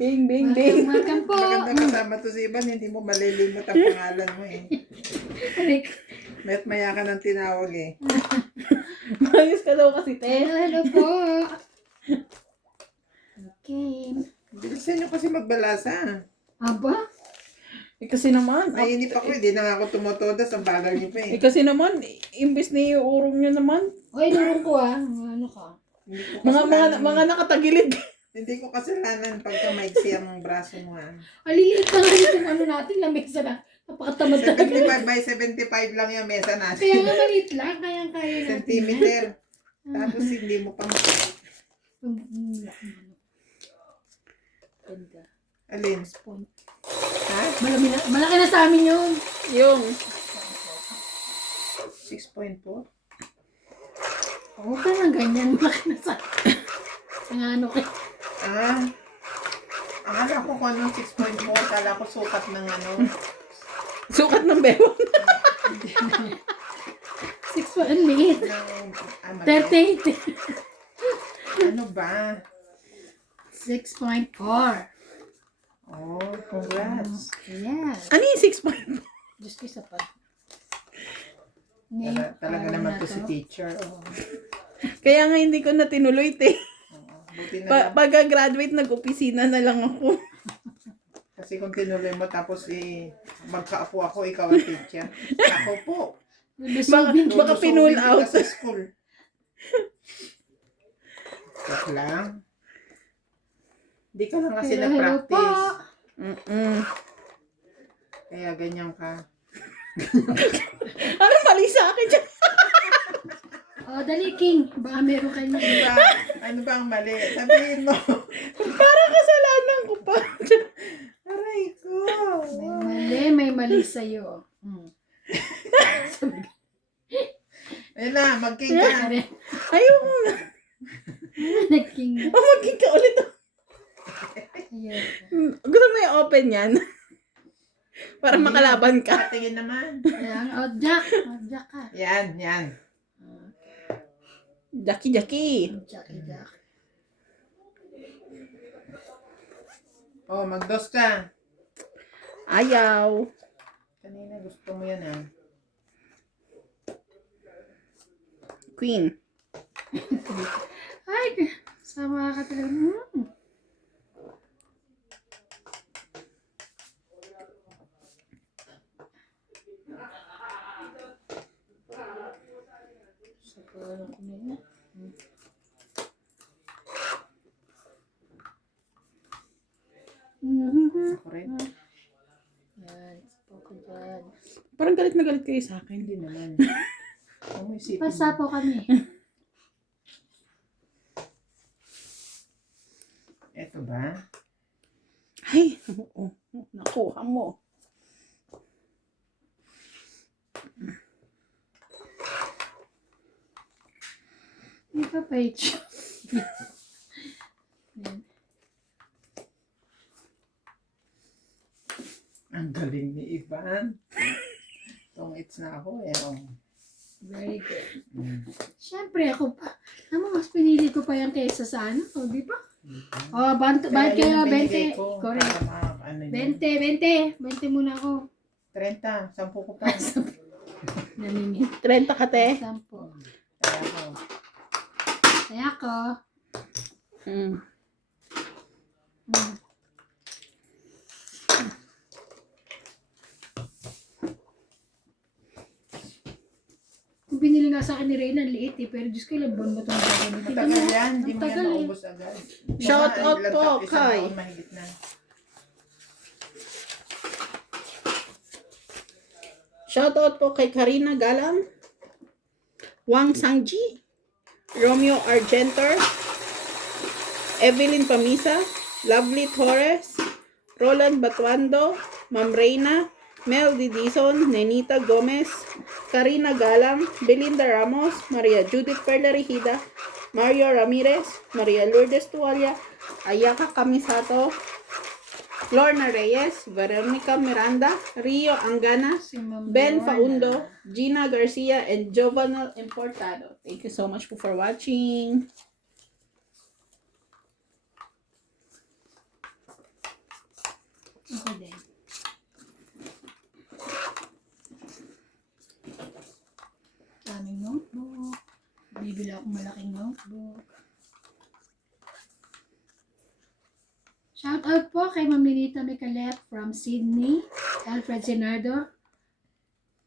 Bing, bing, bing. Welcome po. Maganda kasama to si Ivan, hindi mo malilimot ang pangalan mo eh. Met maya ka ng tinawag eh. Mayos ka daw kasi, te. Hello po. Okay. Bilisan nyo kasi magbalasa. Aba? Kasi naman. Mainip ako, hindi na nga ako tumotodas, ang bagal nyo pa eh. Kasi naman, imbis na iuurong nyo naman. Oy, durong ko ah. Ano ka? Hindi ko Mga kasalanan. nakatagilid. Hindi ko kasalanan pagka maigsi ang braso mo ha. Alilit lang yung ano natin, lamesa na. Napakatamad talaga. 75 by 75 lang yung mesa Kaya natin. nga maliit lang, kaya-kaya natin. Centimeter. Tapos hindi mo pa Ganda. alin? Spoon. Ha? Malaki na sa amin yun. Yung. 6.4? Oo ka na ganyan. Malaki na sa ang ano kayo. Ah. Akala ko kung anong 6.4. Akala ko sukat ng ano. Sukat ng bewang. 6 pa ang liit. Ng, 38. ano ba? 6.4. Oh, congrats. Yes. Ano yung 6 point? Diyos ko isa pa. Talaga naman to si teacher. Oh. Kaya nga hindi ko na tinuloy, te. Buti na lang. Pagka-graduate, nag-opisina na lang ako. Kasi kung tinuloy mo tapos magkaapo ako, ikaw ang teacher. Ako po. Baka pinull Lulusubin out. kita sa school. Joke lang. Hindi ka lang kasi Hello nag-practice. Kaya ganyan ka. Ano mali sa akin dyan? Oh, dali, King. Baka meron kayo na. Ano ba ang mali? Sabihin mo. Parang kasalanan ko pa. Aray ko. May mali sa'yo. Ayun na, mag-king ka. Ayoko nga. Nag-King. Maging ka ulit. Ayun. Gusto mo yung open yan? Para makalaban ka. Patingin naman. Ayan. Oh, Jack. Oh, Jack ka. Yan, yan. Jackie. Jack. Oh, mag-dos ka. Ayaw. Kanina gusto mo yan ah. Queen. Ay, sama ka talaga. Ako rin. Yan, po ko dyan. Parang galit na galit kayo sa akin. Hindi naman. Ano mo isipin Pasa mo? po kami. Eto ba? Ay, oo. Nakuha mo. Hindi pa page. Ang galing ni Ivan. Itong it's na ako eh. Oh. Very good. Mm. Siyempre, ako pa. Ano, mas pinili ko pa yan kaysa sa ano. O, di ba? Oh, bant Kaya kayo, yun ang binigay 20. ko. Correct. Para ano yun. 20 muna ako. 30. 10 ko pa. Naninit. 30 ka, te. 10. Kaya ako. Kaya ako. Mm. Kung binili nga sa akin ni Reyna, ang liit eh. Pero Diyos ko, ilang buwan ba itong gagawin? Matagal yan. Hindi mo yan Matagal eh. maubos agad. Shout Mga out ilang po, isang Kai. taon mahigit na. Shoutout po kay Karina Galang, Wang Sangji, Romeo Argenter, Evelyn Pamisa, Lovely Torres, Roland Batuando, Ma'am Reyna, Mel Didison, Nenita Gomez, Karina Galang, Belinda Ramos, Maria Judith Perla Rigida, Mario Ramirez, Maria Lourdes Tualia, Ayaka Kamisato, Lorna Reyes, Veronica Miranda, Rio Angana, Si Ma'am Ben Lorna. Faundo, Gina Garcia, and Jovanal Importado. Thank you so much po for watching. ko din. Daming notebook. Bibili akong malaking notebook. Shout out po kay Maminita Micalet from Sydney, Alfred Senardo,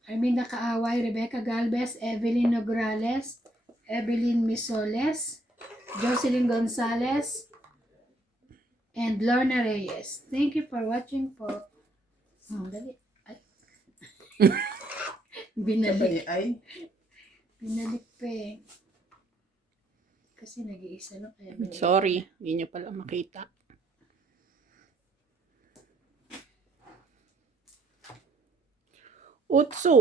Arminda Kaaway, Rebecca Galvez, Evelyn Nograles, Evelyn Misoles, Jocelyn Gonzalez, and Lorna Reyes. Thank you for watching po. Dali. Ay. Binalik. Ay, Binalik pa eh. Kasi nag-iisa lang kaya binalik. Sorry, hindi nyo pala makita. Utsu.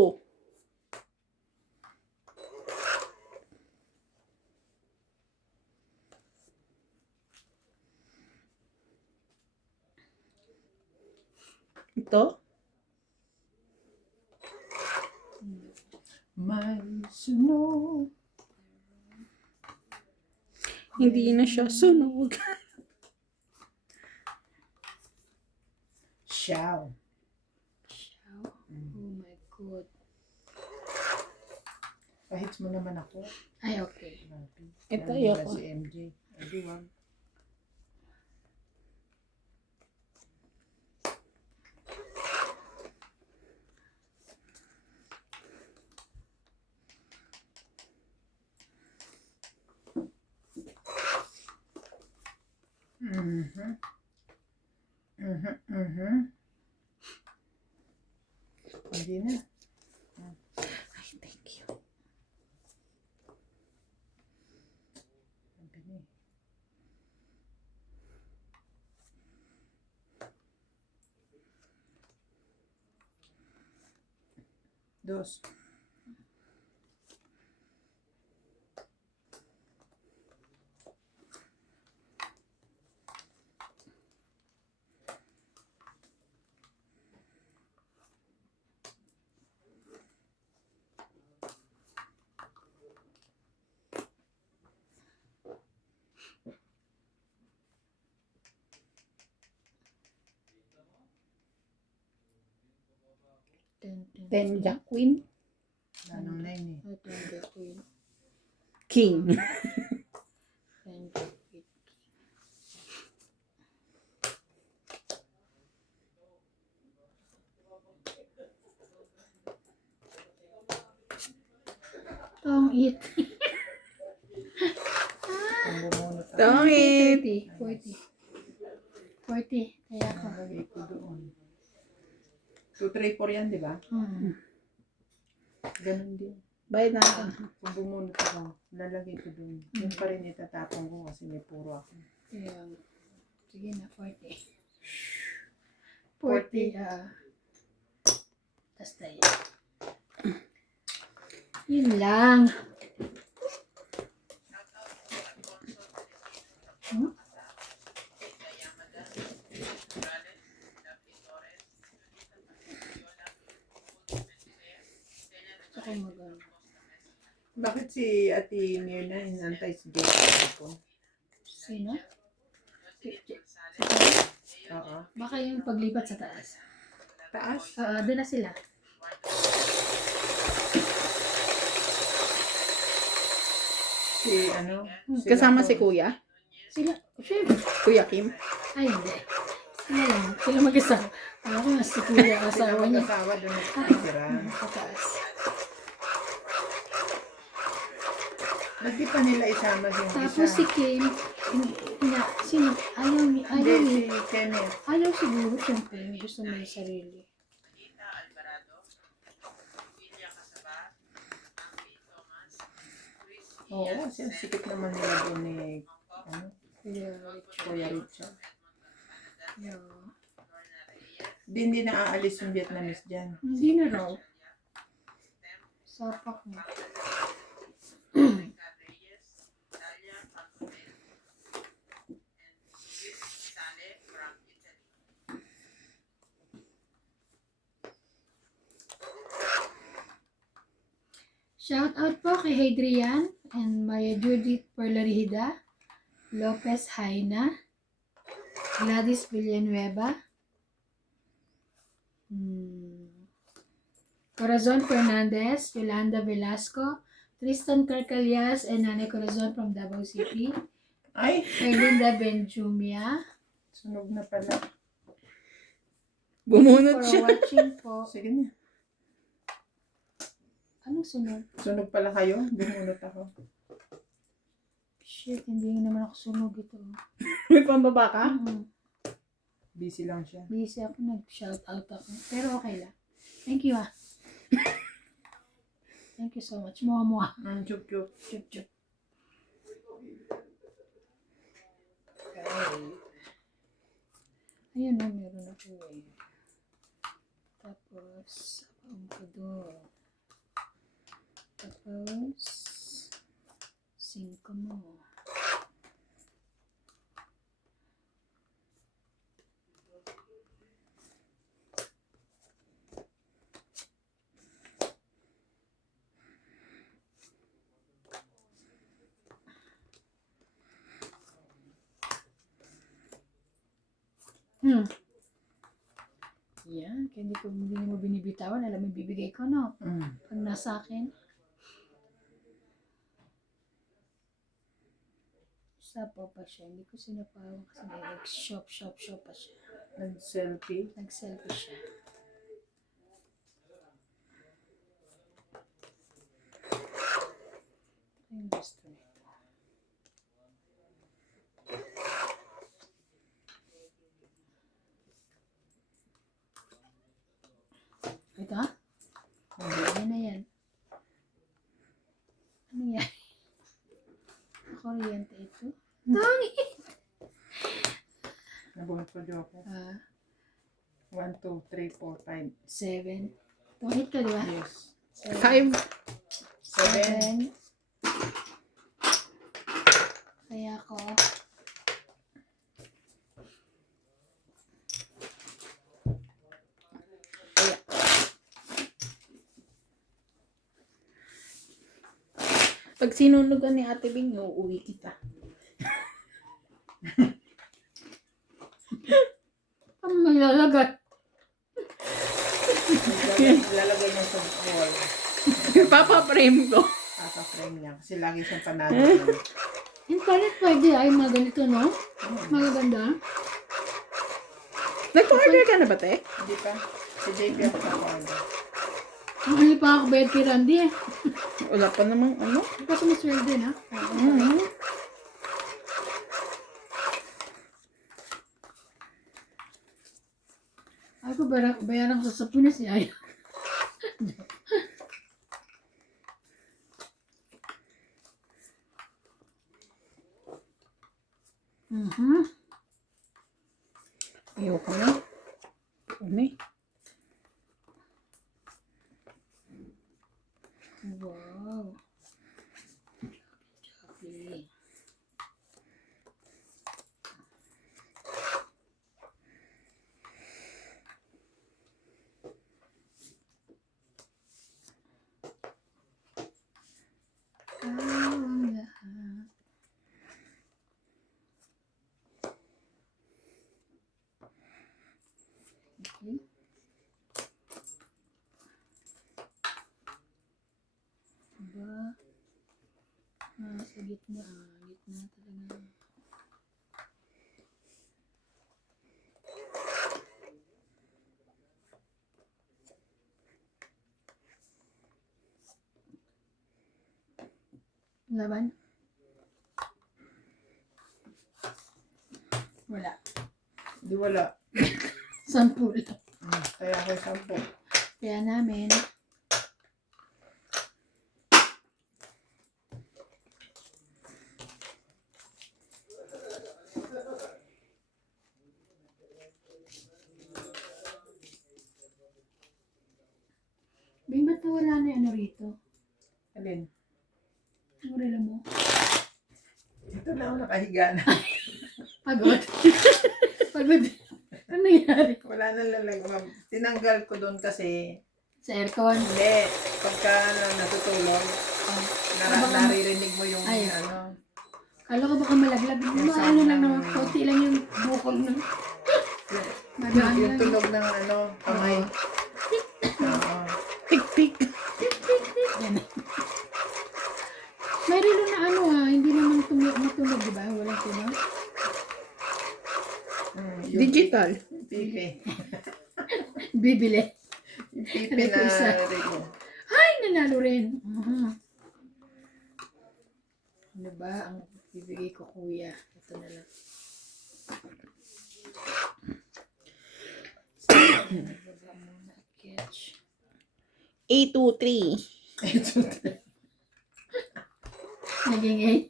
Ito? may sunog. Hindi na siya sunog. Ciao. Oh my God. Pahits mo naman ako. Ay, okay. Ito Yan ayoko. nila si MJ. Adi, wag. Mhm. Mhm, mhm. Hindi na. Ay, thank you. Sabi niya. Dos. Ten Jack Queen. Nanong 9 eh. Ito ang gagawin. King. Ten gagawin. Tong it. Kung bumunot ako. Tongit. 40. Kaya ako. Lagay ko doon. 2, 3, 4 yan, di ba? Ganun din. Bayad natin. Kung bumunot ako, lalagay ko doon. Yung pa rin itatapon ko kasi may puro ako. Kaya, sige na, 40. 40, tas tayo. Yun lang. Saka mag-ano. Bakit si Ate Mirna inantay si Jessica ko? Sino? Oo. Baka yung paglipat sa taas. Taas? Doon na sila. Si ano? Kasama Sila si ko. Kuya. Sila, syempre. Kuya Kim. Ay, hindi. Sila lang. Sila mag-asawa. Ako nga si kuya Sila asawa niya. mag-asawa doon nakatira. Sa taas. Ba't di pa nila isama yung Tapos si isa? Kim, sino? Hindi, Ayaw si ni. Kenneth. Ayaw siguro, syempre. Gusto mo yung sarili. Oo, sikip naman nila doon ni ano, Kuya Richard. Yeah. Hindi na aalis yung Vietnamese dyan. Hindi na raw. Sapak mo. Shout out po kay Hadrian and Maria Judith Perlarida, Lopez Haina, Gladys Villanueva, Corazon Fernandez, Yolanda Velasco, Tristan Carcalias, and Nanay Corazon from Davao City. Ay, Erlinda Benjumia. sunog na pala. Bumunot For siya. watching po. Sige na. Anong sunod? Sunog pala kayo. Bumunot ako. Shit, hindi naman ako sunog ito. May pambaba ka? Busy lang siya. Busy ako, nag-shout out ako. Pero okay lang. Thank you ah. Thank you so much. Mua. Chup chup. Chup chup. Ayun na, meron ako eh. Tapos, ang ko doon. Tapos, 5 mo. Yan, kaya hindi mo binibitawan, alam mo bibigay ko, no? Pag nasa akin. Isa pa siya, hindi ko sinapawan kasi nag-shop pa siya. Nag-selfie. Nag-selfie siya. Ito yung gusto nito. Ito ha? Yan na yan. Ano yan? Kuryente ito. Tangit! Nabunot ko joke. 1, 2, 3, 4, 5. 7. Tungit ka, di ba? Yes. 5. 7. 7. Kaya ako. Pag sinunugan ni Ate Bing, uuwi kita. Ang malalagat. Lalagay niya sa wall. Papa-frame ko. Papa-frame niya. Kasi lagi siyang panalo. Yung palit pwede ay mga ganito, no? Magaganda. Nag-order ka na ba, te? Hindi pa. Si JP ako nag-order. Ang hali pa ako bayad kay Randy eh. Wala pa namang ano. Kasi may sweldo na. Ako bayaran ko sa Pinas eh. Ay. Ayoko na. Ano eh? Wow. Chocolate. Ang lahat. Okay. Ba? Sa gitna. Gitna talaga. Laban? Wala. Hindi wala. Sampul. Kaya ako 10. Kaya namin. Bing, ba't nawala na yung ano rito? Alin? Ang relo mo? Ito na ako nakahiga na. Pagod. Pagod. Ano nangyari? Wala na lalagyan. Tinanggal ko doon kasi Sa aircon. hindi. Pagka natutulog, naririnig mo yung Ay. ano. Kala ko baka malaglag. Ano lang naman. Konti lang yung bukol ng Yung tunog ng kamay. Oo. Tik-tik. Yan. May relo na hindi naman matunog, di ba? Walang tunog. Yung Digital. pipi. Bibili. Yung pipi na Isa. relo. Ay, nanalo rin. Ano ba ang bibigay ko, kuya? Ito na lang. Baba muna. Catch. 823. Naging 8.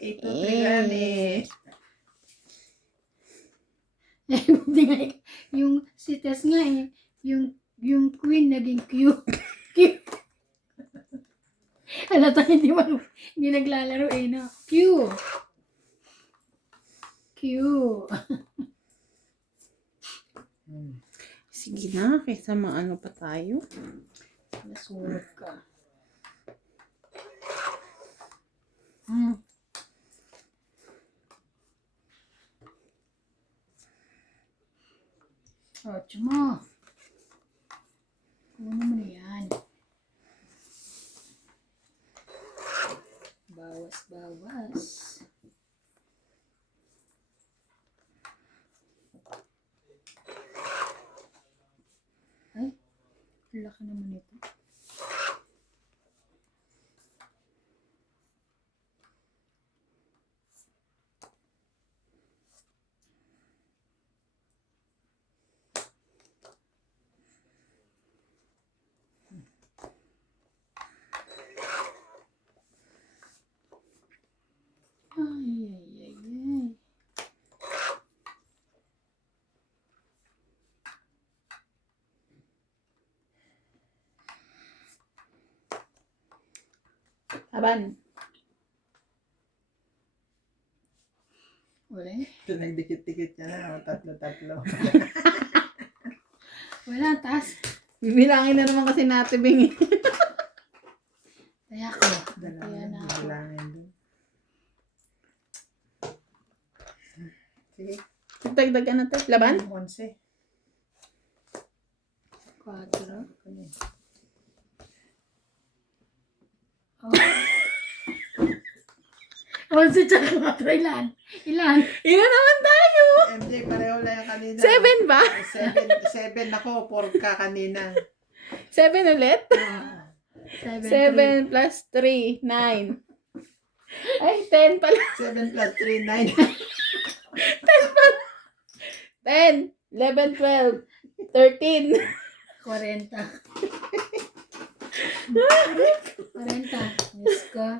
Ito, trigani. Hindi nga yung si Tess nga yung queen naging Q. Q. Halata hindi naglalaro no. Q. Q. Sige na, kaysa maano pa tayo. Nasulog ka. Ocho mo. Kunin mo na yan. Bawas. Ay, laki naman ito. Ay. Aban. Wala. Ito, nagdikit-dikit niya na. Tatlo-tatlo. Wala, taas. Bibilangin na naman kasi natin, Bing. Kaya ko. Kaya na ako. Bilangin doon. Sige. Dagdagan na tayo. Laban? 11. 4. Oh. 11 tsaka 4. Ilan? Ilan naman tayo? MJ, pareho lang yung kanina. 7 ba? 7 ako. 4 ka kanina. 7 ulit? 7 7. plus 3, 9. Ay, 10 pala. 7 plus 3, 9. 10, 11, 12, 13. 40. 40. Miss ko.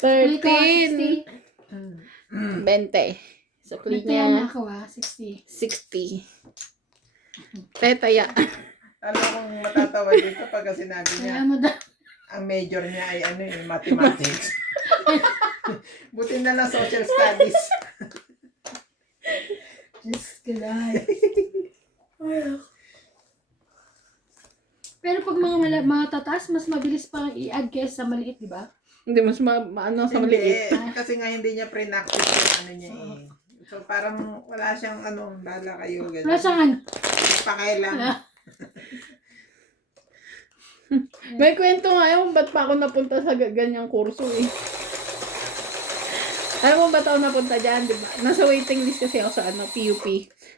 13. 20. So, click Nagtaya na niya ako 60. 60. Tetaya. Alam kong matatawa dito pag sinabi niya, Kaya mo daw. ang major niya ay mathematics. Buti na lang social studies. Just kidding. Pero pag mga tataas, mas mabilis pa i-add kesa sa maliit, di ba? Hindi, mas maano sa maliit. Kasi nga hindi niya pre-practice yung niya eh. So parang wala siyang bala kayo. Ganun. Wala siyang ano. Pakailan. May kwento nga yun, ba't pa ako napunta sa ganyang kurso eh. Alam mo ba't ako napunta dyan, di ba? Nasa waiting list kasi ako sa PUP.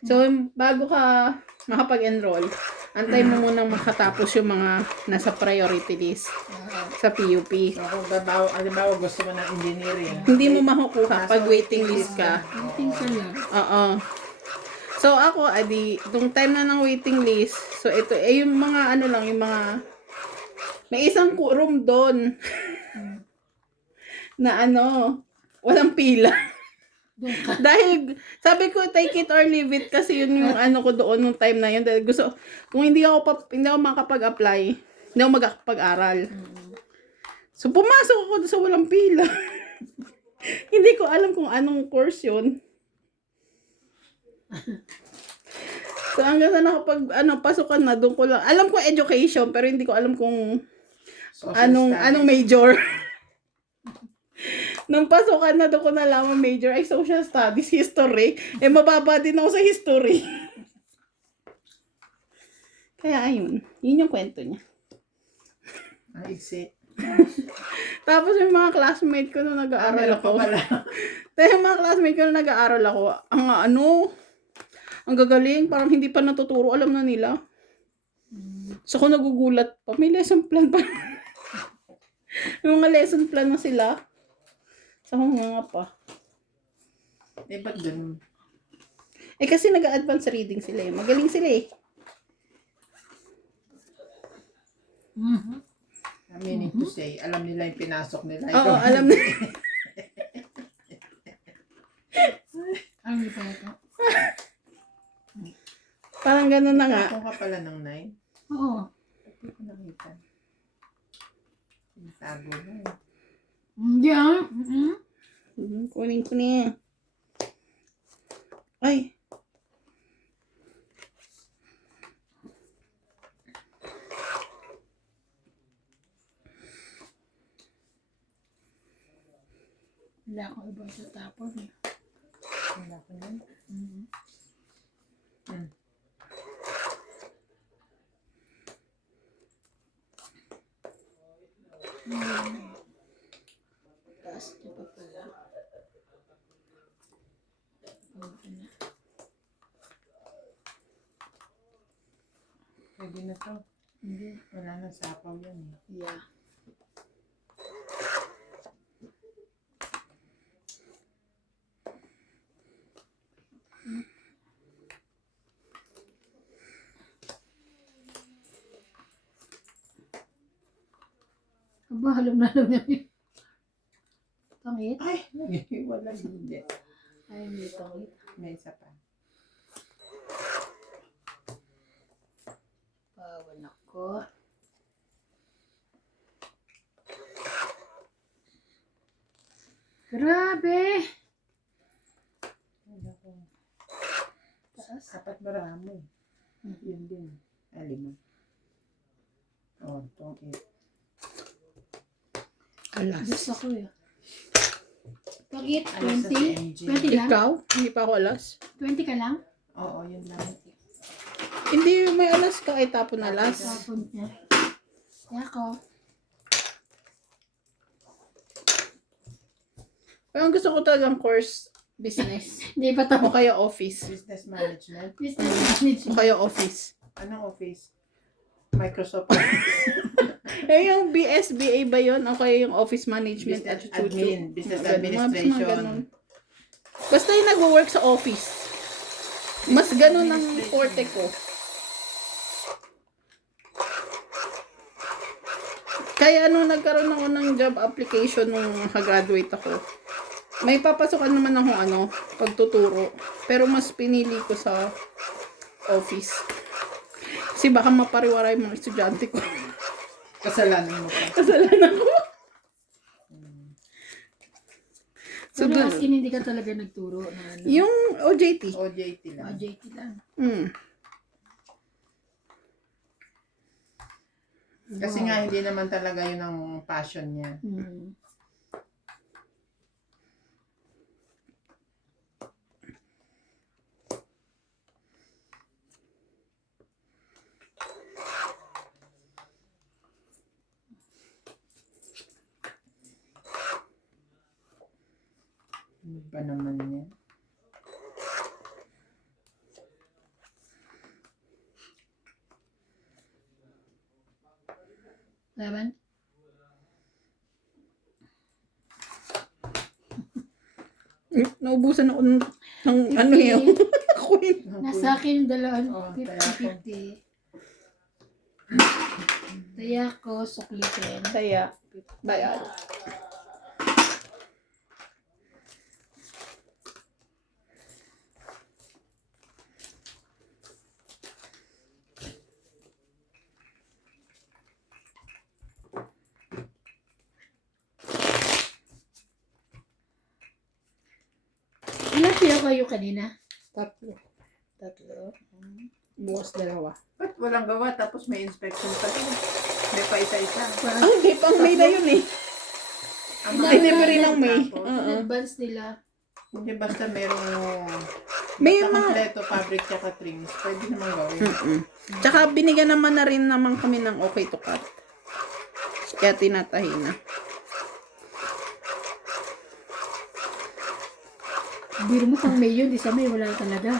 So, bago ka makapag-enroll, antay mo munang makatapos yung mga nasa priority list sa PUP. So kung halimbawa gusto mo ng engineering. Hindi mo makukuha pag waiting list ka. Waiting ka lang. Oo. So, ako, nung time na ng waiting list, so ito, yung mga yung mga, may isang room doon na walang pila. Dahil, sabi ko, take it or leave it kasi yun yung ko doon nung time na yun. Dahil kung hindi ako makapag-apply, hindi ako magkakapag-aral. So, pumasok ako doon sa walang pila. Hindi ko alam kung anong course yun. So, hanggang sa pasukan na, doon ko lang. Alam ko education, pero hindi ko alam kung anong major. Nung pasukan na, doon ko nalaman major ay social studies, history. Mababa din ako sa history. Kaya ayun, yun yung kwento niya. Ang iksi. Tapos yung mga classmate ko nung nag-aaral Meron pa ako. pala. Tapos yung mga classmate ko nung nag-aaral ako, ang gagaling, parang hindi pa natuturo, alam na nila. So ako nagugulat pa, may lesson plan pa. Yung mga lesson plan na sila. So ako nga pa. Eh, ba't ganun? Eh kasi nag-advance reading sila eh. Magaling sila eh. Mhm. I meaning to say, alam nila yung pinasok nila. Oo, Ikaw, alam na. Ano pa ito? Parang ganun na nga. Ako ka pala ng 9. Oo. Hindi ko nakita. Tago na eh. Hindi ah. Mhm. Kunin ko niya. Ay. Wala akong iba sa tapon eh. Wala ko nun. Mhm. Taas niya pa pala. Okay na. Pwede na to. Hindi. Wala nang sapaw yan eh. Yeah. Aba, alam na yun. Tangit? Ay! Wala hindi. Ay, hindi tangit. May isa pa. Pawan ako. Grabe! Wala ko. Taas. Kapat marami. Yun din. Ah, 5. Oh, itong 8. Alas. Gusto ko yun. Tangit, Alas sa 20? CMG. 20 lang? Ikaw? Hindi pa ako alas. 20 ka lang? Oo, yun lang. Hindi, may alas ka ay tapon alas. Tapon niya. Kaya ako. Pero ang gusto ko talagang course business. Hindi pa O tapos. kaya office. Business management. Business O management. kaya office. Anong office? Microsoft Office. Eh, yung BSBA ba yun? O kaya yung office management Business at admin. Business Ganun, mga administration. ganun. Basta yung nag-work sa office. Mas ganun ang forte ko. Kaya nung nagkaroon ako ng job application nung graduate ako, may papasokan naman ako pagtuturo. Pero mas pinili ko sa office. Kasi baka mapariwara yung mga estudyante ko. Kasalanan mo pa. Kasalanan ko. So, Pero as in, hindi ka talaga nagturo na ano. yung OJT. OJT lang. OJT lang. Kasi nga hindi naman talaga yun ang passion niya. Hmm. Ano ba naman yan? Laban? Naubusan ako ng ano yun. Queen. Nasa akin yung dalawang Oh, 50-50. Kaya ko, suklitin. Kaya, bayad. Ilan piyo kayo kanina? Tatlo. Tatlo. Bukas 2. Ba't walang gawa tapos may inspection pa din? May pa isa-isa. Hindi, pang May na yun eh. Ang Delivery ng May. tapos, In advance nila. Hindi basta merong May Basta mga... kompleto, fabric tsaka trims. Pwede naman gawin. Tsaka binigyan naman na rin naman kami ng okay to cut. Kaya tinatahi na. Biro mo pang May yun, di sa May, wala talaga.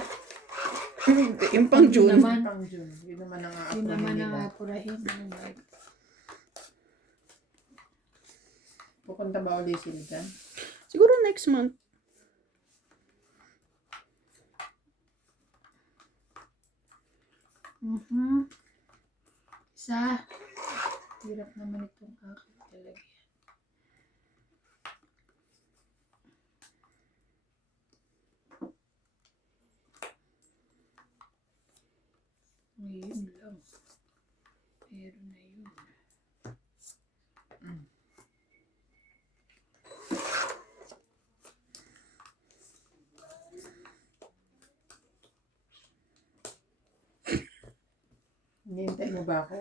Yung pang Yun June. naman. Pang June. Yun naman ang Yun naman aaprohin ang nila. apurahin. Oh my. Pupunta ba ulit sila dyan? Siguro next month. Isa. Hirap naman itong aking talaga. Ayun lang. Pero na yun. Hinihintay mo ba ako?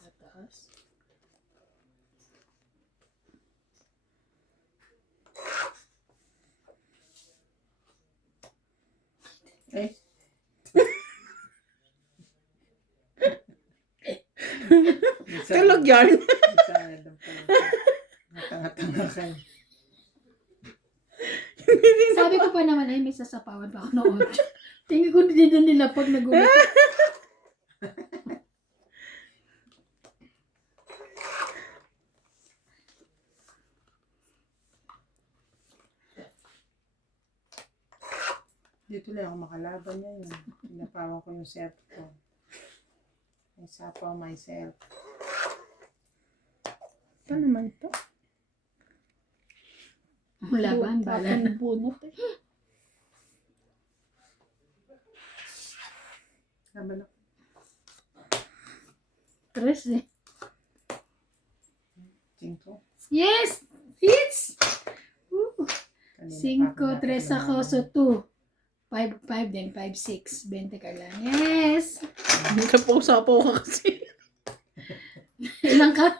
Tataas. Eh? Tulog yarn. Matanga-tanga kayo. Sabi ko pa naman ay may sasapawan pa ako noon. Tingin ko hindi na nila pag nagulat. Dito lang ako makalaban niya yun. Pinapawan ko yung set ko. I sapaw myself. Ito naman ito. Laban, balan. Bunot eh. Laban ako. Tres eh. 5. Yes! Hits! Kanina pa 5, ako 3 ako, so 2. 5, 5 din, 5, 6. 20 ka lang. Yes! Sapaw-sapaw ka kasi. Ilang ka?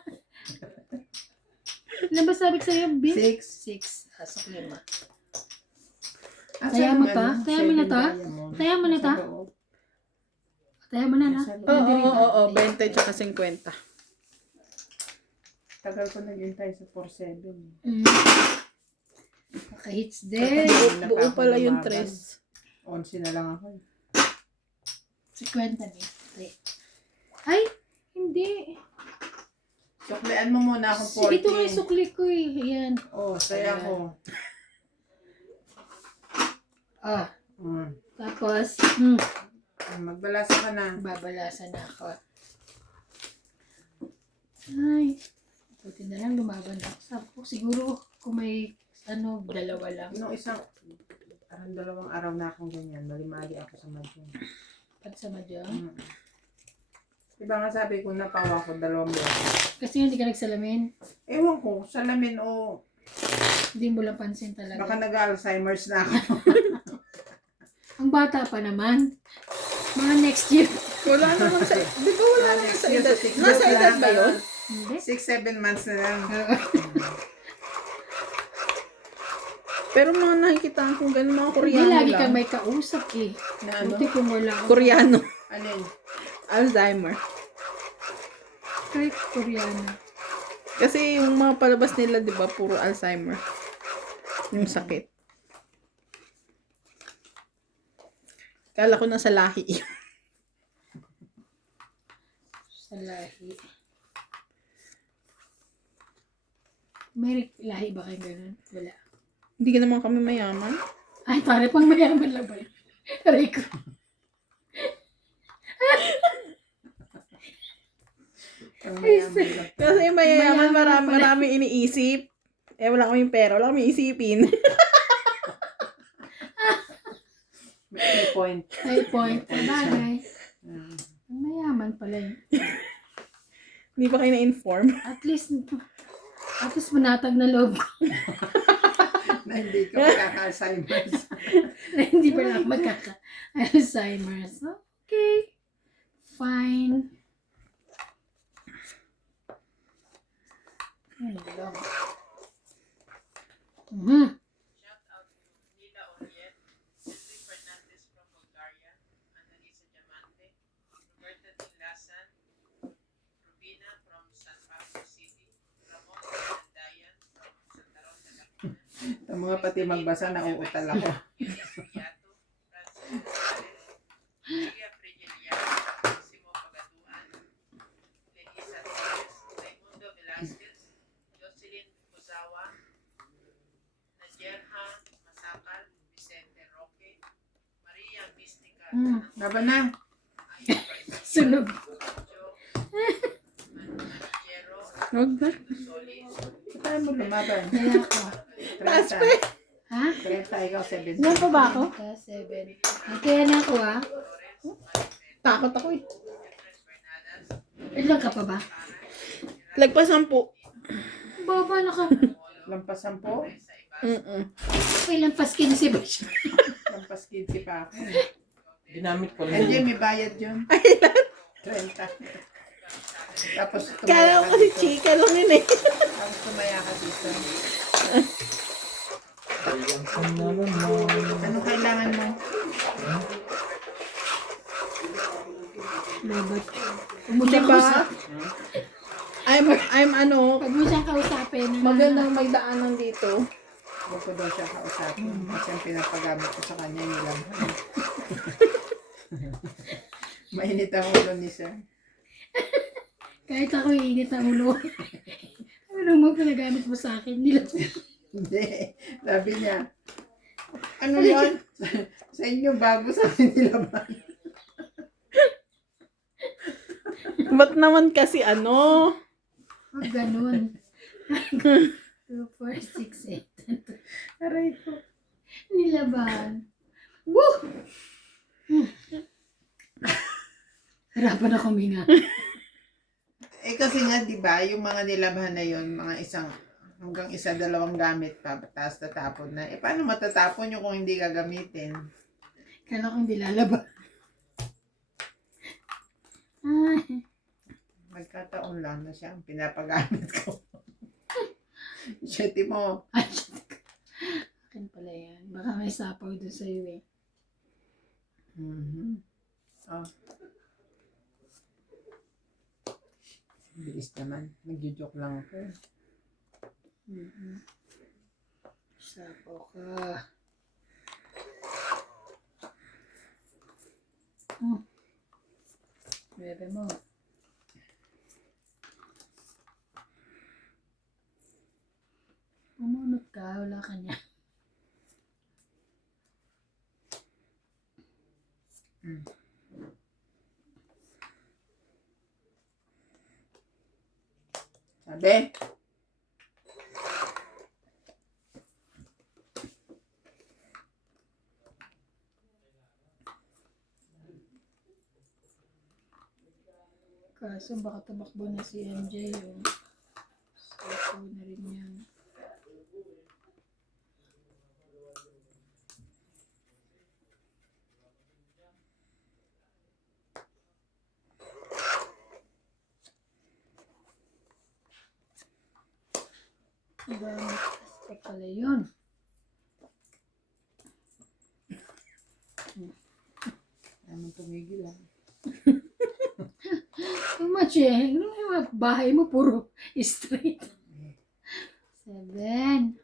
Ilan ba sabi ko sa'yo, Bin? 6. 6. Asok 5. Ah, Taya saan mo naman, ta? no? Taya mo na 7 ta? diamond. Taya mo na ta? Sa loob. Tayo mo na na. Sa loob. Oo, 20 tsaka 50. Tagal ko naghintay sa 4-7. Kaka-hits din. Buo pala yung tres. 11 na lang ako. 50 din. Ay, hindi. Suklian mo muna akong 40. Ito nga yung sukli ko eh. Ayan. Oh, saya ko. Ah, Mm. tapos, Magbalasa ka na. babalasan na ako. Ay, buti na lang lumaban ako. Sabi ko, siguro kung may dalawa lang. Nung isang, parang 2 araw na akong ganyan. Mali-mali ako sa madyo. Pati sa madyong. Diba nga sabi ko, napawa ko 2 beses. Kasi hindi ka nagsalamin. Ewan ko, salamin o Hindi mo lang pansin talaga. baka nag-Alzheimer's na ako. Ang bata pa naman. Mga next year. Wala naman sa... Di ba wala naman sa Year edad? to 6 Nasa edad ba yun? Hindi. 6-7 months na lang. Pero mga nakikita kong ganun, mga Hindi Koreano lagi lang. kang may kausap eh. Na ano? Buti kung wala ako. Koreano. Alin? Alzheimer. Bakit Koreana? Kasi yung mga palabas nila, di ba, puro Alzheimer. Yung sakit. Kala ko nasa lahi. Sa lahi. May lahi ba kayo ganun? Wala. Hindi ka naman kami mayaman. Ay, pare, pang mayaman lang ba yun? Aray ko. Ang mayaman lang. Kasi mayaman, Mayaman pala. marami iniisip. Eh, wala kaming pera. Wala kaming isipin. May point. Ay, point. Sabagay. Mm. Ang mayaman pala yun. Hindi pa kayo na-inform. At least manatag na loob ko. Na hindi ka magkaka-Alzheimer's. Na hindi pa lang magkaka-Alzheimer's. Okay. Fine. Ayun lang. Mhm. Shout out to Nila Orient, Henry Fernandez from Bulgaria, Annalisa Diamante, Roberta Tinlasan, Rubina from San Pablo City, Ramon Dayan from Santa Rosa, Laguna, Ang mga pati magbasa, nauutal ako. Eunice Villato, Francis Gonzalez, Maria Frigiliano, Simo Pagatuan, Lenisa Torres, Raimundo Velasquez, Jocelyn Ozawa, Najerha Masakal, Vicente Roque, Maria Mistica, Laban na. Sunog. Manjero, Huwag na. Solis, Saan mo lumaban? Kaya ako. 30. Ha? 30, ikaw 70. Ilan pa ba ako? 7. Kaya na ako ah. Takot ako eh. Ilan ka pa ba? Lagpas 10. Baba na ka. Lampas 10. Ilan pa 15 ba siya? Lampas 15 pa ako. Ginamit ko And lang. yun, may bayad yun. 30. Tapos Kala ko kasi dito. chika lang yun eh. Tapos tumaya ka dito. Ang naman mo. Anong kailangan mo? Labat. Huwag mo Di siyang ba? kausap. I'm ano, Huwag mo siyang kausapin. magandang magdaanan dito. Huwag ko daw siya kausapin. Kasi ang pinapagamit ko sa kanya yung lang. Mainit ang ulo ni sir. Kahit ako iinit ang ulo. Ano mo pinagamit mo sa akin? Nila. Hindi. Sabi niya, ano yun? Sa inyo bago, sa akin nilaban. Ba't naman kasi ano? Huwag ganun. 2, 4, 6, 8. Aray ko. Nilaban. Woo! Harapan ako minga. Eh kasi nga, di ba, yung mga nilabhan na yun, mga hanggang 1, 2 gamit pa, tapos tatapon na. Eh, paano matatapon nyo kung hindi gagamitin? Kala kong dilalaban. Ay. Magkataon lang na siya ang pinapagamit ko. Siyete mo. Ay, akin pala yan. Baka may sapaw doon sa'yo eh. Mhm. Oh. Bilis naman. Nagjo-joke lang ako. Sapaw ka. Bebe mo. Umunot ka, wala ka niya. Sabi? Kaso baka tumakbo na si MJ yung sapaw na rin yan. Gamit pa pala yun. Naman tumigil lang. Too much eh. Ano yung nga, bahay mo puro straight. 7.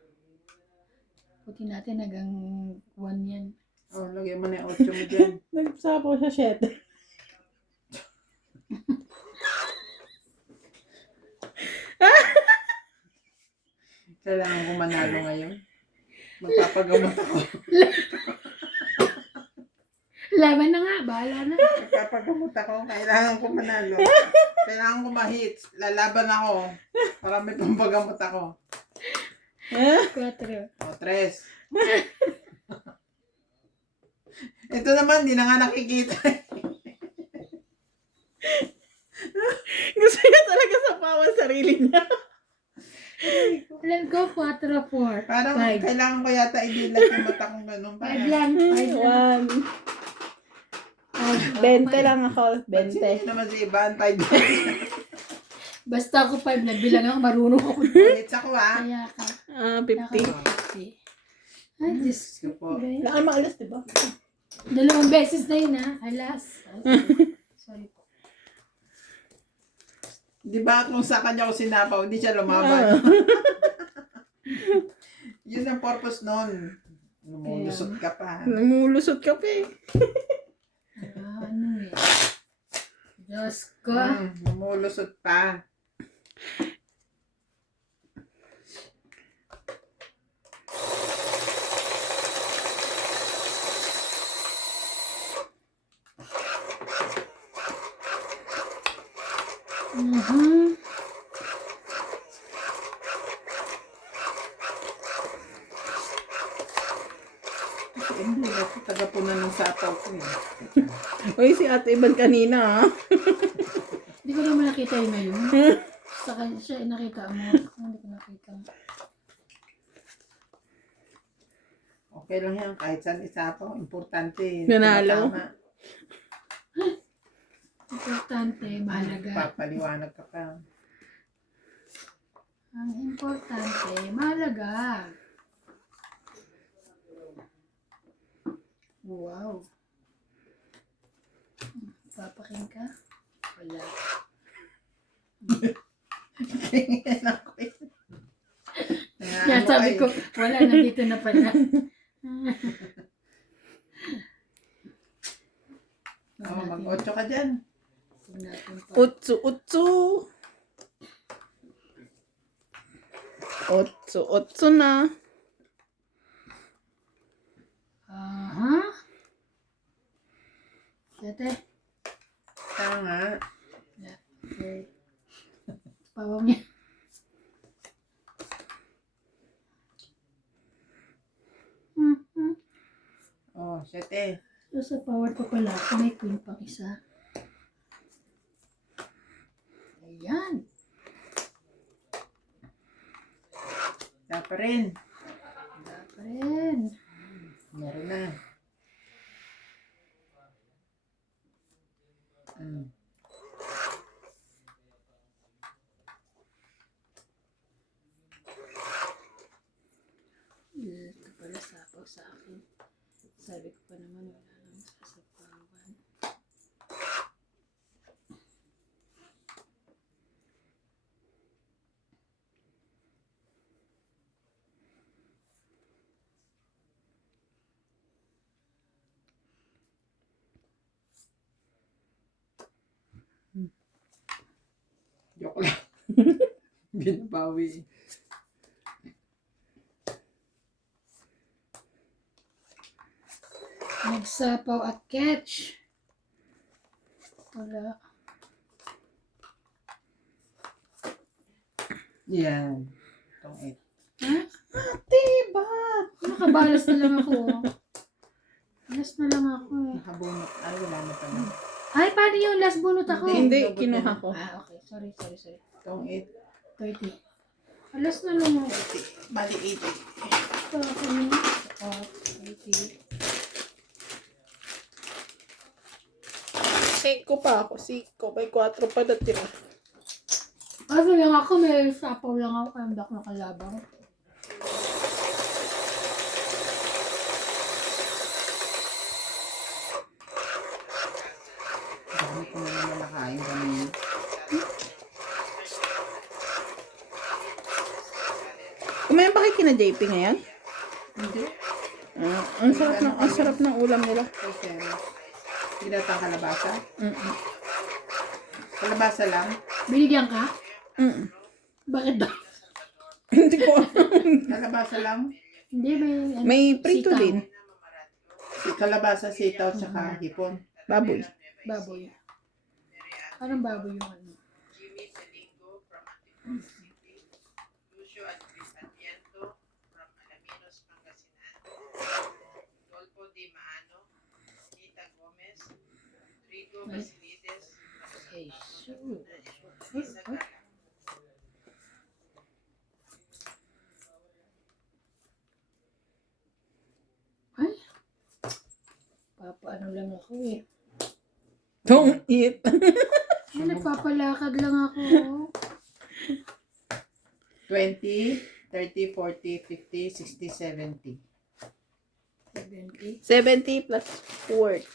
Puti natin hanggang 1 yan. Oh, lagyan mo na yung 8 mo dyan. Nagsapaw siya 7. Kailangan ko manalo ngayon. Magpapagamot ako. Laban na nga, bahala na. Magpapagamot ako. Kailangan ko manalo. Kailangan ko ma-hits. Lalaban ako. Para may pampagamot ako. 4. O, 3. Ito naman, di na nga nakikita. Gusto niya talaga sa pawa sarili niya. Let's go, 4, 4. Parang 5. kailangan ko yata i-delete yung mata kong ganun. 5 lang, 5 lang. 1. 20 lang ako. Ba't hindi 20. naman si Ivan? 5. Basta ako 5, nagbilang ako, marunong ako. Hits ako ha. Kaya ka. 50. Ay, Diyos Sige po. ko. Wala kayo maalas, diba? 2 beses na yun, ha? Alas. Sorry po. Di ba kung sa kanya ko sinapaw, hindi siya lumaban. Yun ang purpose nun. Lumulusot ka pa. Numulusot ka pa eh. Ano eh. Diyos ko. Lumulusot pa. Mhm. Kasi hindi, tagapunan ng sapaw ko eh. Uy, si Ate Iban kanina ha. Hindi ko naman nakita yun ngayon. Sa kanya siya, nakita mo. Hindi ko nakita. Okay lang yan, kahit saan isapaw. Importante. Nanalo. Tama. Importante, mahalaga. Papaliwanag ka pa. Ang importante, mahalaga. Wow. Papaking ka? Wala. Tingin ako eh. Kaya sabi ko, wala, nandito na pala. Oh, mag-8 ka dyan. Utsu. 8 na. Aha. Sete. Tama. Pawang niya. Oh, 7. So, sa power ko pala, ako may queen pang isa. Ayan. Isa pa rin. Wala pa rin. Meron na. Ito pala sapaw sa akin. Sabi ko pa naman wala nang sasapawan. Joke lang. Binabawi. Nagsapaw at catch. Wala. Yan. Itong 8. Ha? Diba? Nakabalas na lang ako. Balas na lang ako eh. Nakabunot. Ay, wala na pala. Ay, paano yung last bunot ako? Hindi, kinuha ko. Ah, okay. Sorry. Itong 8. 30. Alas na lang ako. Bali 80. Ito ako yun. 80. 5 pa ako. 5. May 4 pa natira. Ano lang ako, may sapaw lang ako kaya hindi ako nakalabang. Dami ko naman nakain kami. Kumain ba kayo kina JP ngayon? Hindi. Ang sarap ng ulam nila. Okay. Ginatang kalabasa. Mm-mm. Kalabasa lang. Binigyan ka? Mm-mm. Bakit ba? Hindi ko Kalabasa lang. Hindi, May prito sitaw. din. Kalabasa, sitaw, tsaka hipon. Baboy. Baboy. Parang baboy yung ano. Lucio Adviento from Alaminos, Pangasinan. Dolpo Di Maano, Nita Gomez, Rigo Basilides, Okay, so. Lisa Gala. Ay. Papaano lang ako eh. Don't eat. Ay, nagpapalakad lang ako. 20, 30, 40, 50, 60, 70. 70. 70 plus 40.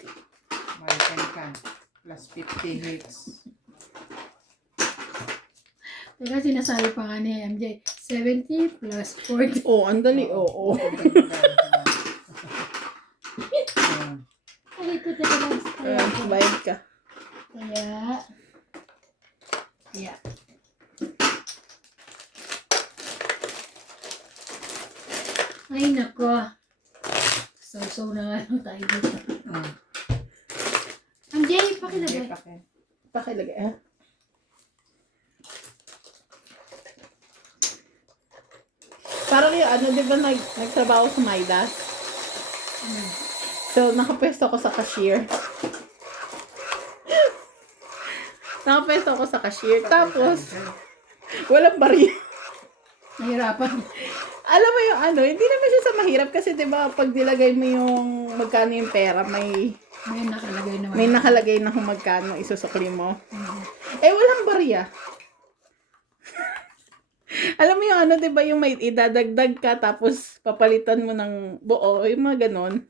Marikan ka. Plus 50 hits. Teka, sinasabi pa nga ni MJ. 70 plus 40. Oh, andali. Oo. Ay, ito teka lang. Bayad ka. Kaya. Yeah. Ay, nako. So na nga lang tayo dito. MJ, pakilagay. Pakilagay, ha? Parang yung ano, di ba nagtrabaho sa Midas? So, nakapwesto ako sa cashier. Nakapwesto ako sa cashier. Tapos, walang bariya. Nahirapan. Alam mo yung ano, hindi naman siya sa mahirap kasi 'di ba pag nilagay mo yung magkano yung pera, may May nakalagay naman. nakalagay na kung magkano isusukli mo. Mhm. Eh walang barya. Alam mo yung ano 'di ba yung may idadagdag ka tapos papalitan mo ng buo, yung mga ganon.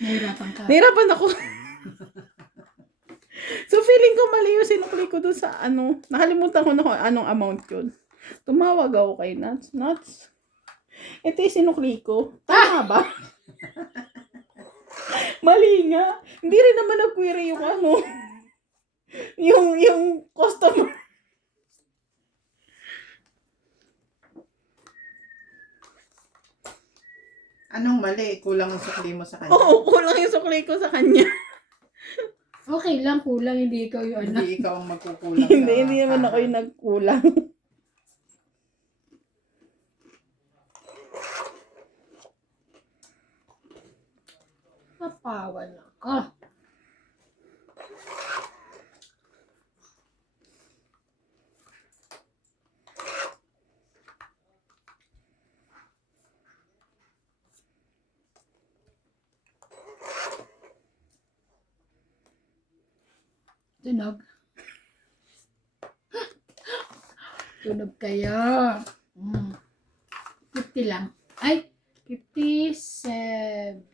Nahirapan ka. Nahirapan ako. So feeling ko mali yung sinukli ko dun sa ano, nakalimutan ko na kung anong amount yun. Tumawag ako kay Nuts. Nuts, ito yung sinukli ko. Tama ba? Mali nga. Hindi rin naman nag-query yung ano. Yung customer. Anong mali? Kulang ang sukli mo sa kanya? Oo, kulang yung sukli ko sa kanya. Okay lang, kulang. Hindi ikaw yung ano. Hindi ikaw ang magkukulang Hindi naman ako yung nagkulang. Napawan ako. Tunog. Tunog kayo. 50 lang. Ay, 57.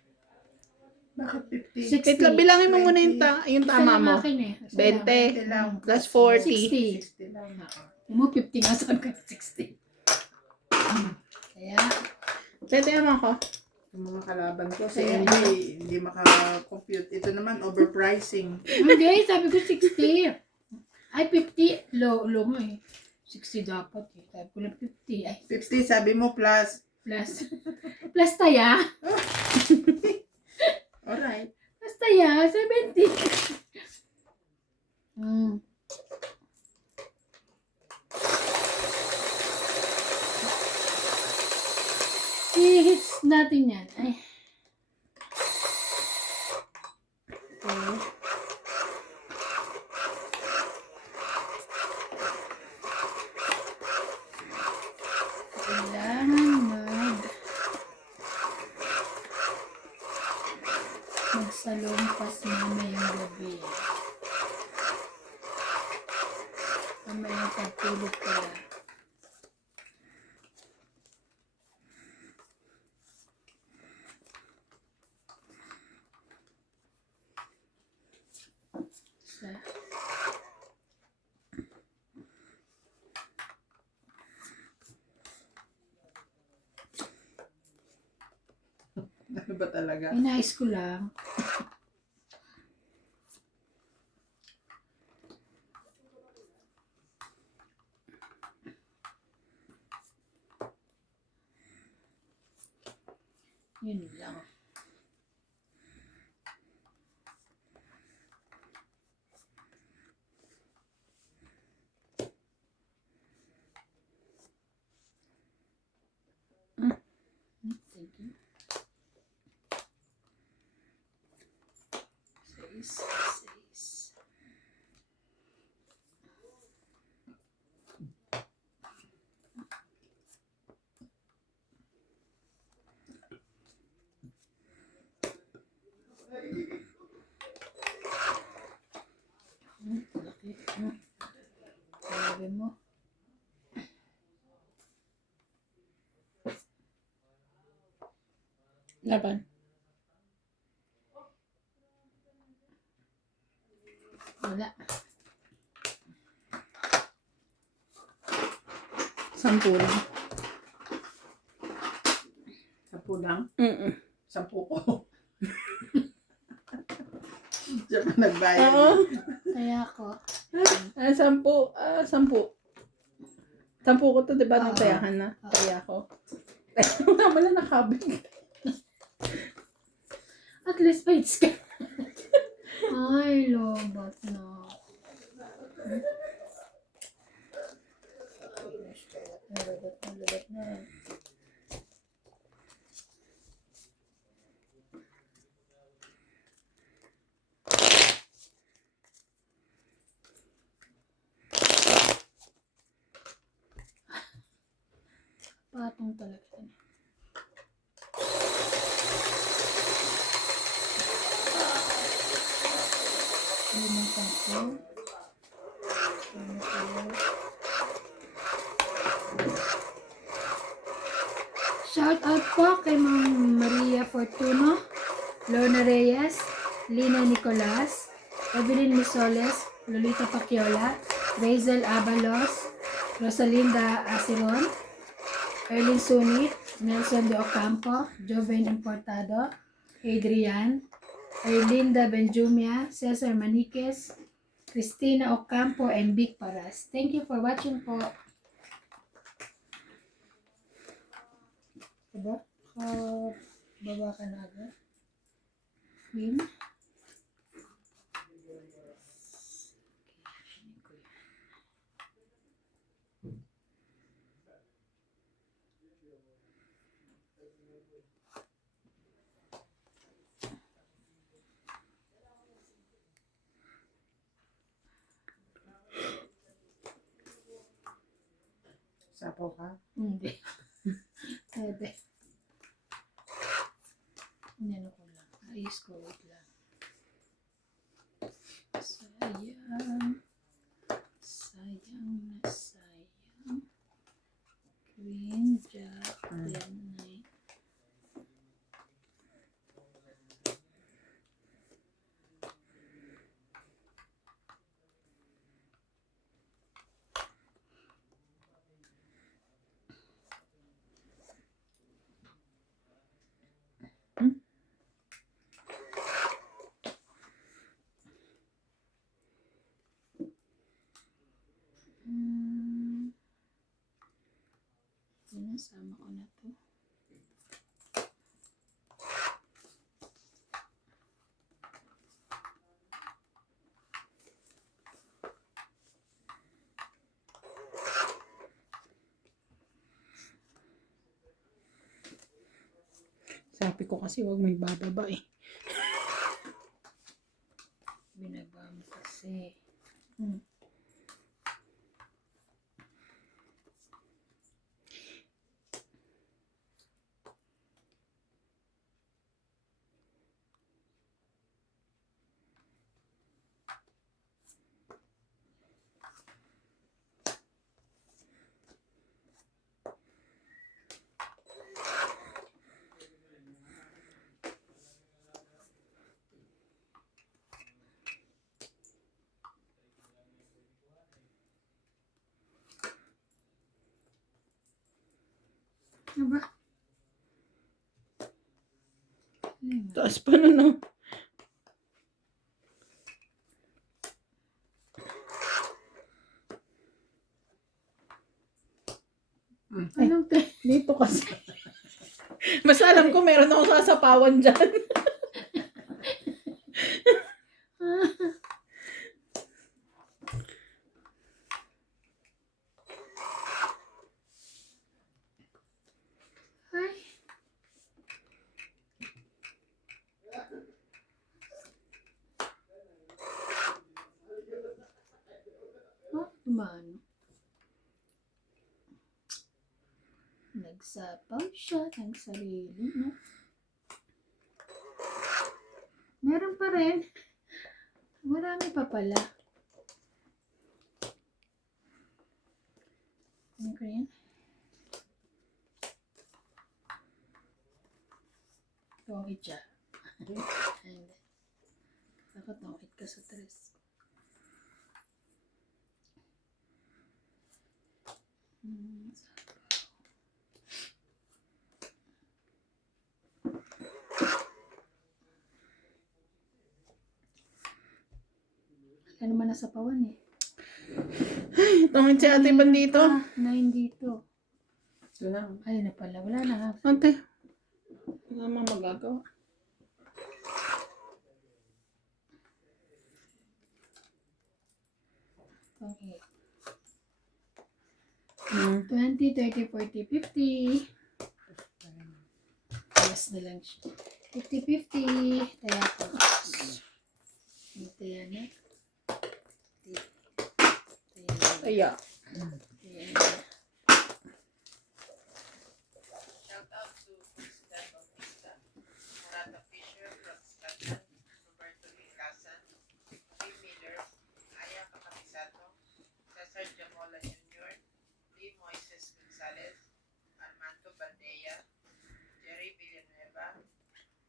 Bakit 50? 60. Wait lang, bilangin mo muna yung tama mo. Akin eh. 20 lang. plus 40. 60. 60 lang. Yung mo 50 nga sabi ko 60. Kaya, Pwede naman ako. Yung mga kalaban ko, si MJ, hindi maka-compute. Ito naman, overpricing. hindi, sabi ko 60. Ay, 50. Low mo eh. 60 dapat eh. Sabi ko lang 50. Ay, 50, sabi mo plus. plus. Plus taya. Alright. Plus taya, 70. I-hits natin yan. Ay. Okay. Kailangan magsalumpas mamayang gabi. Mamayang pagtulog pala. ba talaga? Inayos ko lang. Yun lang. Thank you. Seis. Laki. Sabi mo. Laban. Wala. 10 lang. 10 lang? Mm-mm. 10 ko. Siya pa nagbayad. Oo. Kaya ako. 10. 10 ko to, di ba? Oo. Nagtayahan na. Kaya ko. Tama na nakabig. At least fights ka. Ay, lobot na. Lobot na. Patong talaga. Limutan ko. Shout out po kay Ma'am Maria Fortuno, Lorna Reyes, Lina Nicolas, Evelyn Misoles, Lolita Paciola, Razel Abalos, Rosalinda Asiron, Erlin Sunit, Nelson de Ocampo, Joven Importado, Adrian, Erlinda Benjumia, Cesar Maniquez, Cristina Ocampo, and Vic Paras. Thank you for watching po. Diba? Baba ka na agad. Queen. Sapaw ka? Hindi. Ebe. Inano ko lang. Ayos ko. Wait lang. Sayang. Sayang na sayang. Queen, Jack, 10, 9. Sinasama ko na to. Sabi ko kasi wag may bababa eh. Binaba mo kasi. Ano ba? Taas pa na no. Anong Dito kasi. Mas alam ko meron akong sasapawan dyan. Ay. Oh, umano. Nagsapaw siya ng sarili, no? Meron pa rin. Marami pa pala. Ano ko yan? Tungit siya. And, nakatungit ka sa tres. Ano naman nasa pawan eh. Tungin si ate bandito. 9 dito. Ito lang. Ayun na pala. Wala na. Ate. Wala namang magagawa. Okay. Hmm. 20, 30, 40, 50. Plus na lang siya. 50, 50. Kaya po. Ito yan eh. Kaya. Shout out to President Bautista, Morata Fisher from Scotland, Roberto Licasan, Tim Miller, Aya Capisato, Cesar Jamola Jr., Lee Moises Gonzalez, Armando Bandea, Jerry Villanueva,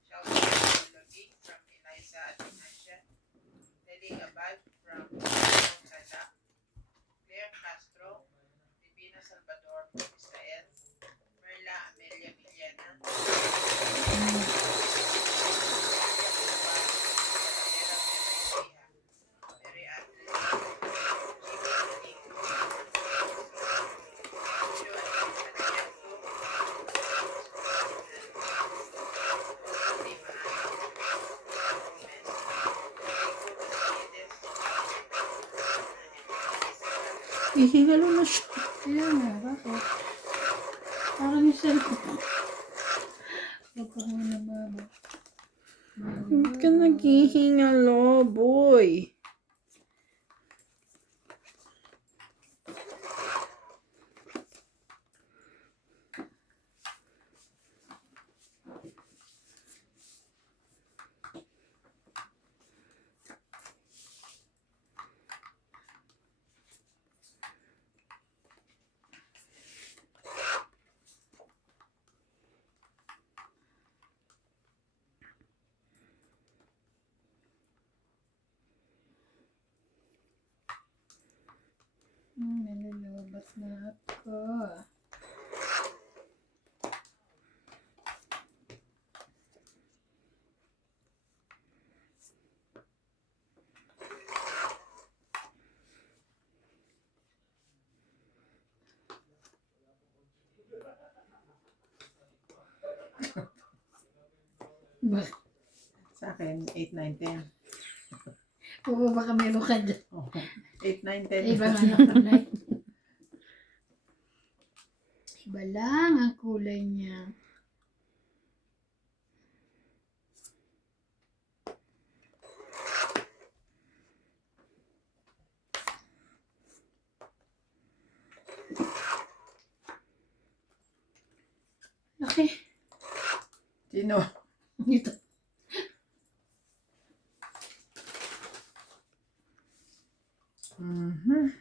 shout out to Logi from Eliza Atinacia, Nelly Abad from Canada, Claire Castro, Divina Salvador from Israel, Merla Amelia Villena, Mary Andres, Ihingalo na siya. Kaya nga. Bakit? Parang yung cellphone. Huwag ka muna baba. Huwag ka naghihingalo, boy. Nalulubat na ako. Bakit? sa akin, 8, 9, 10. Oo, baka meron ka dyan. Oh, 8, 9, 10. Iba nga lang kulay. Iba lang ang kulay niya. Okay. Sino? Dito. Mhm.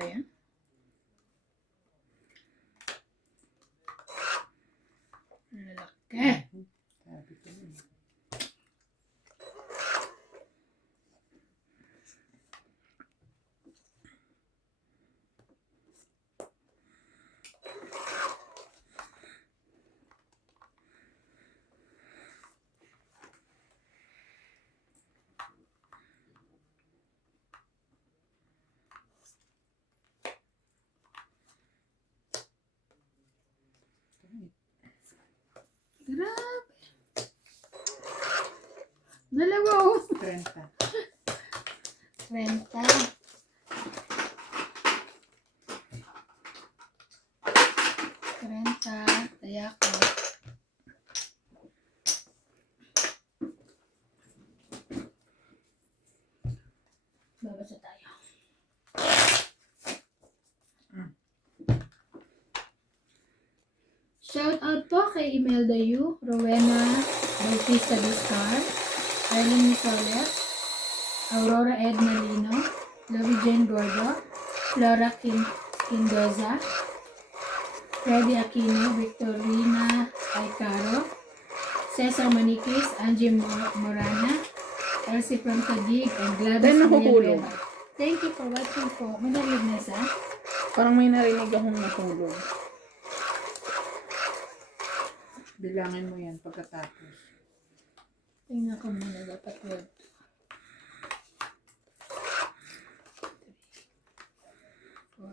ba yan? Lalaki. Sabi ko na. Grabe. Dalawa oh. 30. 30. 30. Kaya ko. Babasa tayo. Shout out po kay Imelda Yu, Rowena Bautista Discar, Arlene Nicolet, Aurora Edna Lino, Lovie Jane Gordo, Flora Quindoza, Freddy Aquino, Victorina Aicaro, Cesar Maniquis, Angie Morana, Elsie from Taguig, and Gladys Then nahuhulog. Villanueva. Thank you for watching po. May narinig na sa? Parang may narinig akong nahulog. Bilangin mo yan pagkatapos. Tingnan ko muna dapat word. 3, 4,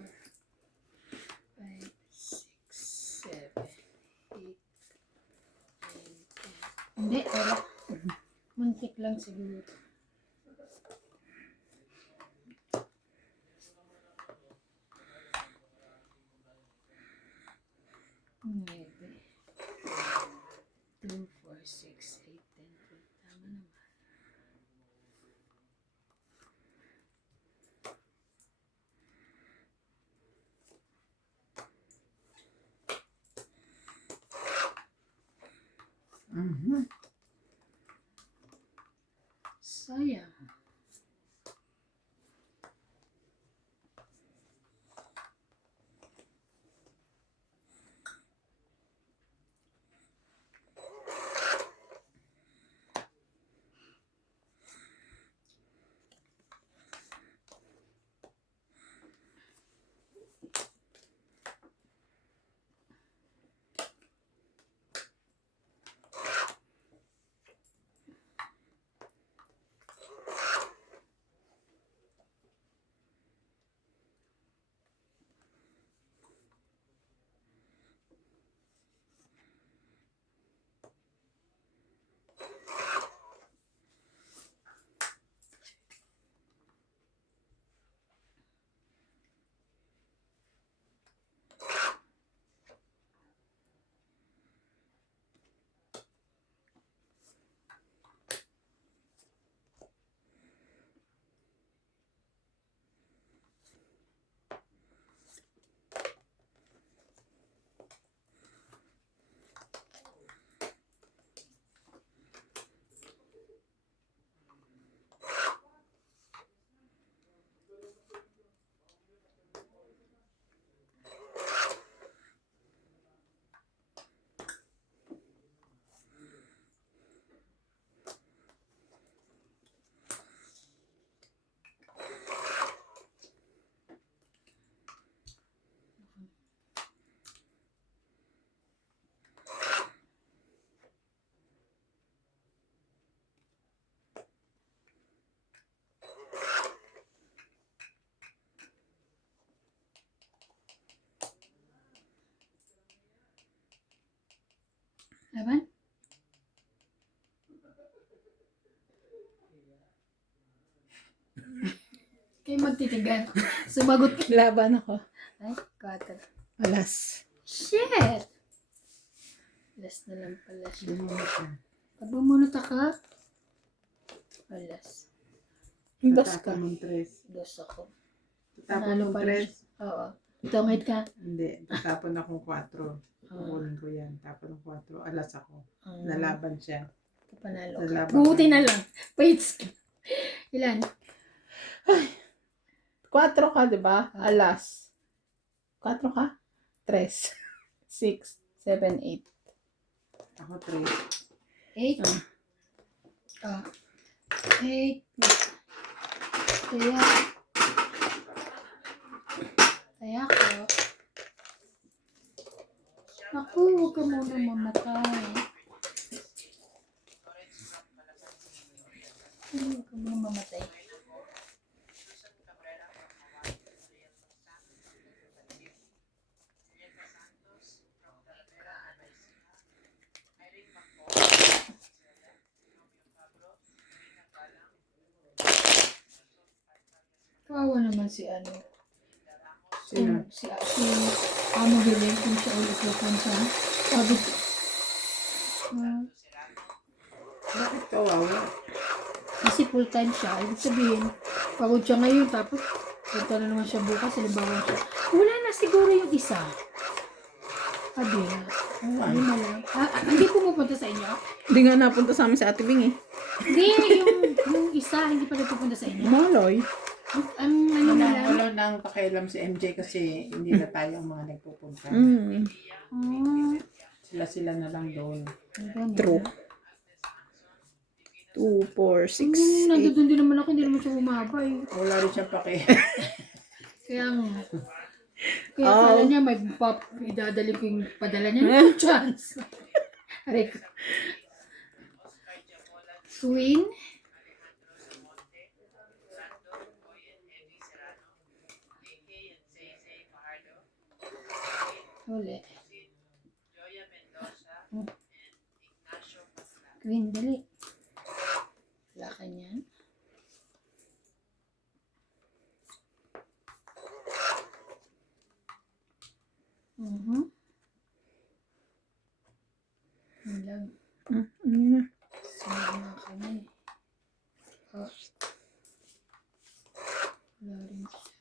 5, 6, 7, 8, 9, 10. Hindi, wala. Muntik lang siguro. Maybe. 2, 4, 6, 8, 10, 12. Tama naman. Mhm. Sayang. Laban? Kayo magtitigan. Sumagot ka. Laban ako. Ay, katal. Alas. Shit! Last na lang pala siya. Bumunot ka. Pag bumunot ka, alas. Bas ka. Tatapon mong 3. Dos ako. Tatapon Nanalo mong pa rin 3. Oo. Tungit ka. Hindi. Tatapon akong 4. Kukunin ko yan. Tapon ng 4. Alas ako. Um, Nalaban siya. Panalo ka. Nalaban Buti ka. na lang. Wait. Ilan? 4 ka, di ba? Alas. 4 ka? 3. 6, 7, 8. Ako 3. 8. Ah. 8. Kaya. Kaya ko. Naku, huwag ka muna mamatay. Huwag ka muna mamatay. Kawawa naman si ano. Sino? Si Amo Belen kung siya ulit pupunta. Sabi ko. Bakit kawawa? Kasi full time siya. Ibig sabihin, pagod siya ngayon. Tapos, punta na naman siya bukas. Halimbawa siya. Wala na siguro yung isa. Sabi na. Ano na lang. Hindi pumupunta sa inyo? Hindi nga napunta sa amin sa Ate Bing eh. Hindi, yung isa, hindi pa nagpupunta sa inyo. Maloy. Ano na lang? Wala nang pakialam si MJ kasi hindi na tayo ang mga nagpupunta. Mm. Sila na lang doon. True. 2, 4, 6, 8. Nandun din naman ako, hindi naman siya bumaba eh. Wala rin siya paki. Kaya nga. Kaya kala niya may idadali ko yung padala niya. No chance. Aray ko. Swing. Uli. Queen, dali. Wala ka niyan. Yun lang. Ano na? Sunod na kami. Oh. Wala rin siya.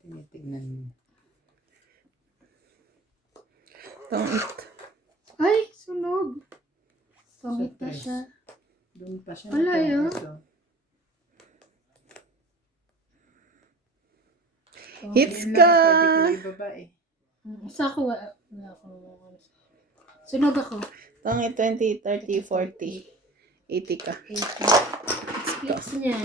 Tinitignan mo. Pang-8. Ay, sunog. Pangit na siya. Doon pa siya. Wala yun. Hits Yun ka! lang, pwede ko ibaba eh. Sa ako, wala ako. Sunog ako. Pang 20, 30, 40. 80 ka. 80. Splits niya.